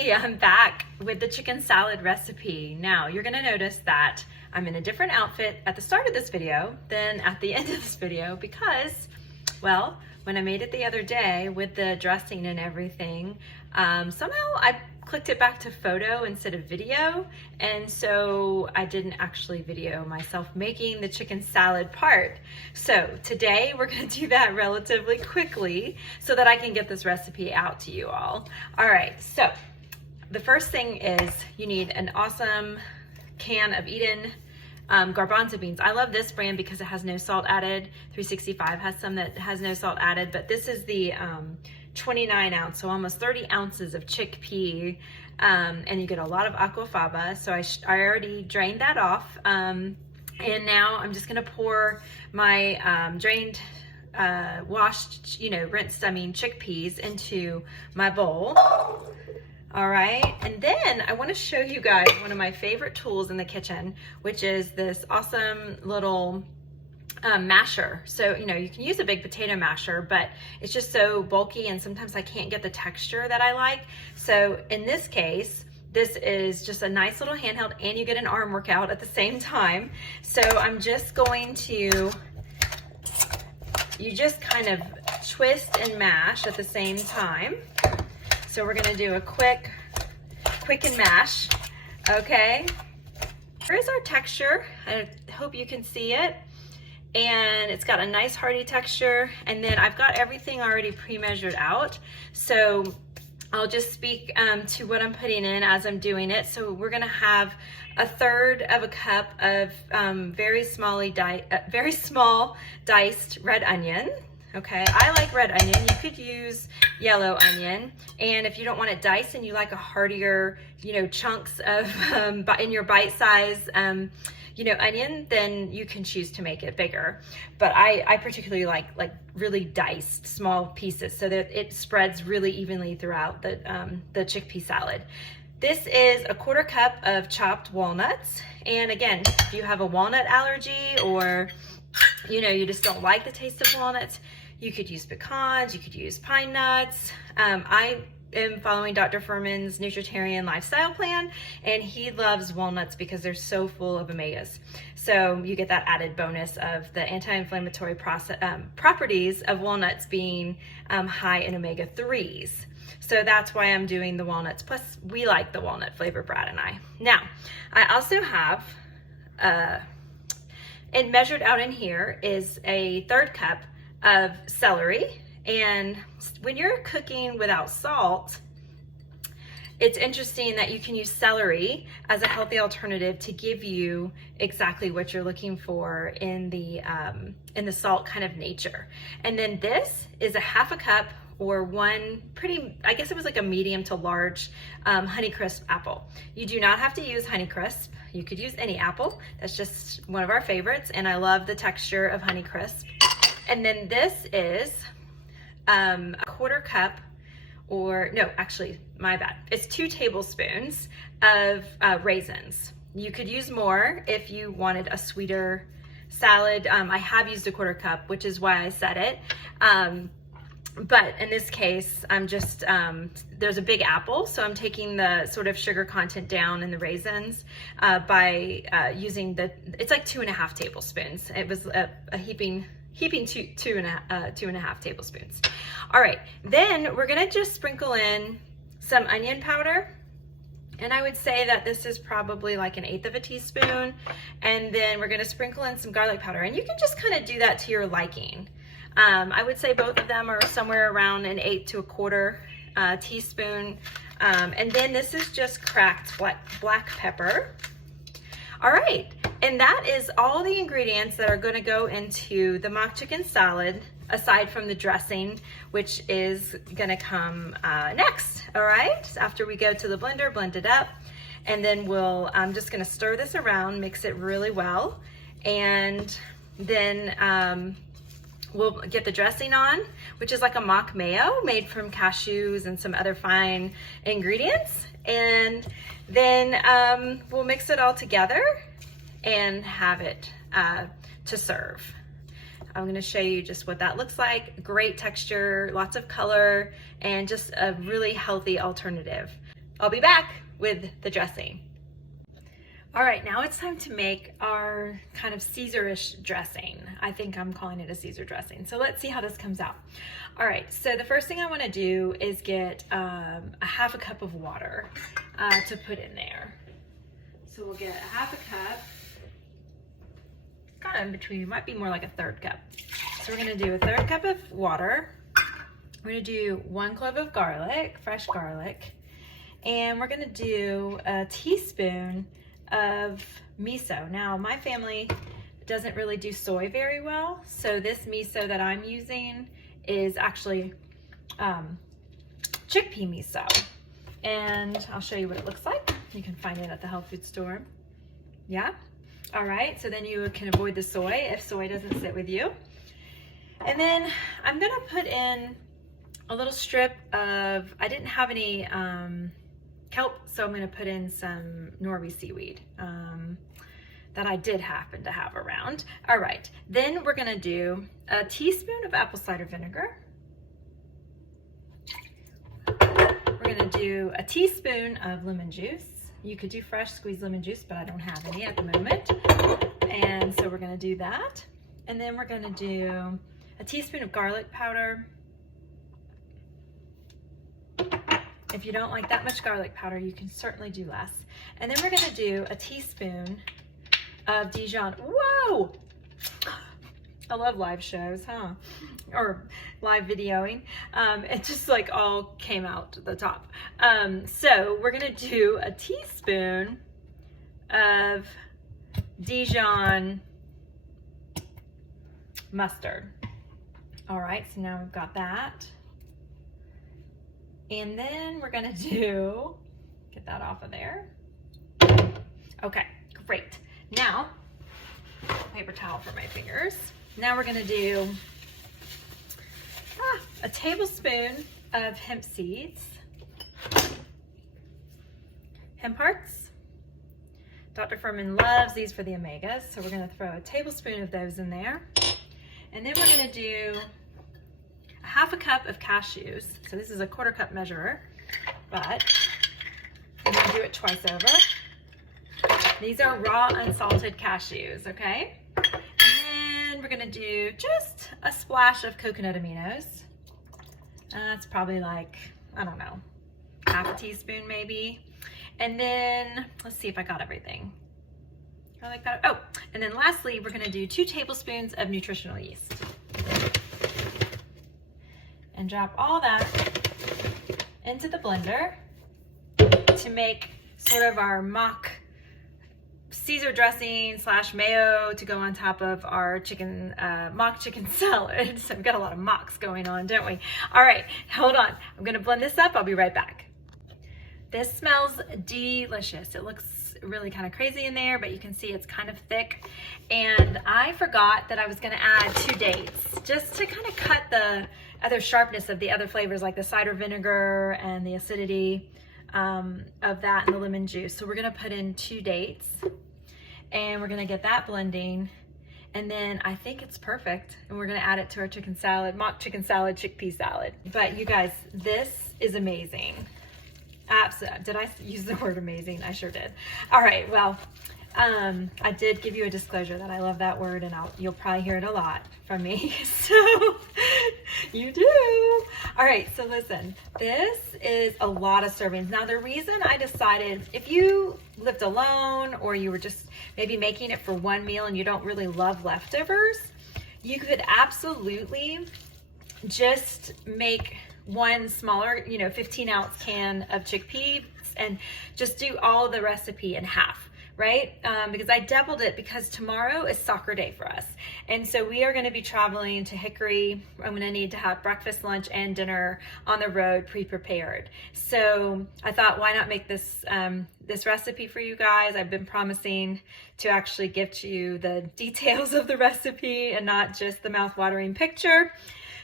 Hey, I'm back with the chicken salad recipe. Now, you're gonna notice that I'm in a different outfit at the start of this video than at the end of this video because, well, when I made it the other day with the dressing and everything, somehow I clicked it back to photo instead of video, and so I didn't actually video myself making the chicken salad part. So today we're gonna do that relatively quickly so that I can get this recipe out to you all. All right, so the first thing is you need an awesome can of Eden garbanzo beans. I love this brand because it has no salt added. 365 has some that has no salt added, but this is the 29 ounce, so almost 30 ounces of chickpea, and you get a lot of aquafaba. So I already drained that off, and now I'm just gonna pour my drained, washed, rinsed, chickpeas into my bowl. All right, and then I want to show you guys one of my favorite tools in the kitchen, which is this awesome little masher. So, you can use a big potato masher, but it's just so bulky and sometimes I can't get the texture that I like. So in this case, this is just a nice little handheld and you get an arm workout at the same time. So I'm just going to, you just kind of twist and mash at the same time. So we're gonna do a quick and mash, okay? Here's our texture. I hope you can see it. And it's got a nice hearty texture. And then I've got everything already pre-measured out. So I'll just speak to what I'm putting in as I'm doing it. So we're gonna have 1/3 of a cup of very small diced red onion. Okay, I like red onion. You could use yellow onion. And if you don't want it diced and you like a heartier, chunks of, in your bite size, onion, then you can choose to make it bigger. But I particularly like really diced small pieces so that it spreads really evenly throughout the chickpea salad. This is 1/4 cup of chopped walnuts. And again, if you have a walnut allergy or you just don't like the taste of walnuts, you could use pecans, you could use pine nuts. I am following Dr. Furman's Nutritarian lifestyle plan, and he loves walnuts because they're so full of omegas. So you get that added bonus of the anti-inflammatory properties of walnuts being high in omega-3s. So that's why I'm doing the walnuts. Plus, we like the walnut flavor, Brad and I. Now, I also have, and measured out in here is a 1/3 cup of celery. And when you're cooking without salt, it's interesting that you can use celery as a healthy alternative to give you exactly what you're looking for in the salt kind of nature. And then this is 1/2 cup or one I guess it was like a medium to large Honeycrisp apple. You do not have to use Honeycrisp. You could use any apple. That's just one of our favorites, and I love the texture of Honeycrisp. And then this is 1/4 cup, or no, actually, my bad. It's 2 tablespoons of raisins. You could use more if you wanted a sweeter salad. I have used 1/4 cup, which is why I said it. But in this case, I'm just, there's a big apple, so I'm taking the sort of sugar content down in the raisins by using it's like 2.5 tablespoons. It was a heaping 2.5 tablespoons. All right, then we're gonna just sprinkle in some onion powder. And I would say that this is probably like 1/8 of a teaspoon. And then we're gonna sprinkle in some garlic powder. And you can just kind of do that to your liking. I would say both of them are somewhere around 1/8 to 1/4 teaspoon. And then this is just cracked black pepper. All right, and that is all the ingredients that are gonna go into the mock chicken salad, aside from the dressing, which is gonna come next, all right? After we go to the blender, blend it up, and then I'm just gonna stir this around, mix it really well, and then we'll get the dressing on, which is like a mock mayo made from cashews and some other fine ingredients. And then we'll mix it all together and have it to serve. I'm gonna show you just what that looks like. Great texture, lots of color, and just a really healthy alternative. I'll be back with the dressing. All right, now it's time to make our kind of Caesar-ish dressing. I think I'm calling it a Caesar dressing. So let's see how this comes out. All right, so the first thing I want to do is get a half a cup of water to put in there. So we'll get a half a cup, kind of in between, it might be more like a third cup. So we're gonna do a third cup of water. We're gonna do 1 clove of garlic, fresh garlic, and we're gonna do a teaspoon of miso. Now, my family doesn't really do soy very well, so this miso that I'm using is actually chickpea miso. And I'll show you what it looks like. You can find it at the health food store. Yeah? All right, so then you can avoid the soy if soy doesn't sit with you. And then I'm gonna put in a little strip of, I didn't have any kelp, so I'm gonna put in some nori seaweed that I did happen to have around. All right, then we're gonna do a teaspoon of apple cider vinegar. We're gonna do a teaspoon of lemon juice. You could do fresh squeezed lemon juice, but I don't have any at the moment. And so we're gonna do that. And then we're gonna do a teaspoon of garlic powder. If you don't like that much garlic powder, you can certainly do less. And then we're gonna do a teaspoon of Dijon. Whoa! I love live shows, huh? Or live videoing. It just like all came out to the top. So we're gonna do a teaspoon of Dijon mustard. All right, so now we've got that. And then we're gonna do, get that off of there. Okay, great. Now, paper towel for my fingers. Now we're gonna do a tablespoon of hemp seeds. Hemp hearts. Dr. Furman loves these for the omegas, so we're gonna throw a tablespoon of those in there. And then we're gonna do a half a cup of cashews. So this is a 1/4 cup measurer, but I'm gonna do it twice over. These are raw unsalted cashews, okay? And then we're gonna do just a splash of coconut aminos. That's probably like, I don't know, half a teaspoon maybe. And then, let's see if I got everything. I like that. Oh, and then lastly, we're gonna do 2 tablespoons of nutritional yeast. And drop all that into the blender to make sort of our mock Caesar dressing / mayo to go on top of our mock chicken salad. So we've got a lot of mocks going on, don't we? All right, hold on. I'm gonna blend this up. I'll be right back. This smells delicious. It looks really kind of crazy in there, but you can see it's kind of thick. And I forgot that I was gonna add 2 dates just to kind of cut the other sharpness of the other flavors, like the cider vinegar and the acidity of that and the lemon juice. So we're gonna put in 2 dates and we're gonna get that blending. And then I think it's perfect. And we're gonna add it to our chicken salad, mock chicken salad, chickpea salad. But you guys, this is amazing. Absolutely. Did I use the word amazing? I sure did. All right, well, I did give you a disclosure that I love that word, and you'll probably hear it a lot from me. So you do. All right, so listen, this is a lot of servings. Now, the reason I decided, if you lived alone or you were just maybe making it for one meal and you don't really love leftovers, you could absolutely just make one smaller, 15-ounce can of chickpeas and just do all the recipe in half, right? Because I doubled it because tomorrow is soccer day for us. And so we are gonna be traveling to Hickory. I'm gonna need to have breakfast, lunch, and dinner on the road pre-prepared. So I thought, why not make this this recipe for you guys? I've been promising to actually give to you the details of the recipe and not just the mouth-watering picture.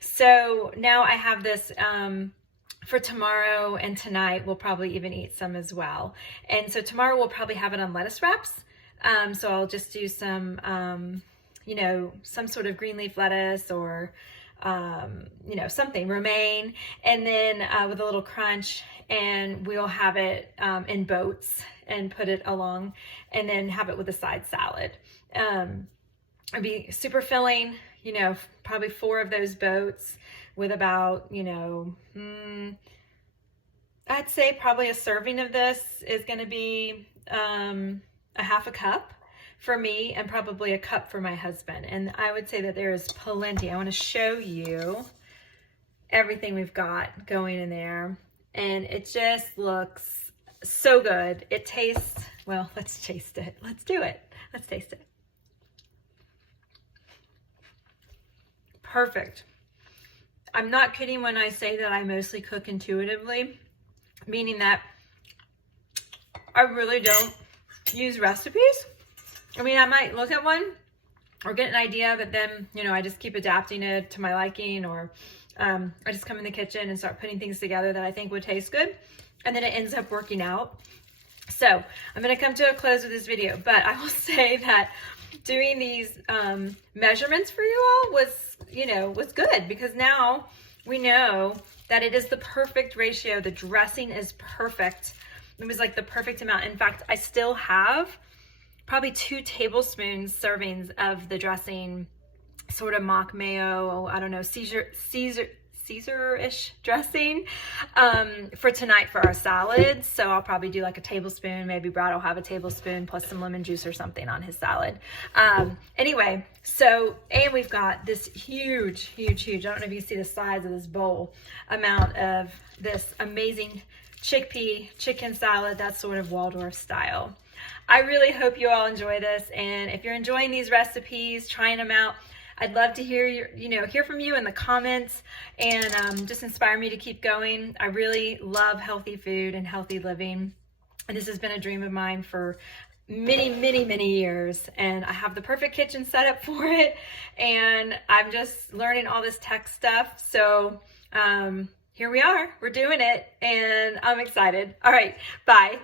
So now I have this for tomorrow, and tonight we'll probably even eat some as well. And so tomorrow we'll probably have it on lettuce wraps. So I'll just do some, some sort of green leaf lettuce or you know, something, romaine, and then with a little crunch, and we'll have it in boats and put it along, and then have it with a side salad. It'd be super filling, you know, probably 4 of those boats with about, you know, I'd say probably a serving of this is going to be a half a cup for me, and probably a cup for my husband. And I would say that there is plenty. I want to show you everything we've got going in there, and it just looks so good. It tastes, well, let's taste it. Let's do it. Let's taste it. Perfect. I'm not kidding when I say that I mostly cook intuitively, meaning that I really don't use recipes. I mean, I might look at one or get an idea, but then, you know, I just keep adapting it to my liking, or I just come in the kitchen and start putting things together that I think would taste good, and then it ends up working out. So I'm going to come to a close with this video, but I will say that doing these measurements for you all was, you know, was good, because now we know that it is the perfect ratio. The dressing is perfect. It was like the perfect amount. In fact, I still have probably 2 tablespoons servings of the dressing, sort of mock mayo, I don't know, Caesar-ish dressing for tonight for our salad. So I'll probably do like a tablespoon. Maybe Brad will have a tablespoon plus some lemon juice or something on his salad. Anyway, so, and we've got this huge, I don't know if you can see the size of this bowl, amount of this amazing chickpea chicken salad. That's sort of Waldorf style. I really hope you all enjoy this. And if you're enjoying these recipes, trying them out, I'd love to hear hear from you in the comments, and just inspire me to keep going. I really love healthy food and healthy living, and this has been a dream of mine for many years, and I have the perfect kitchen set up for it, and I'm just learning all this tech stuff. So here we are, we're doing it, and I'm excited. All right, bye.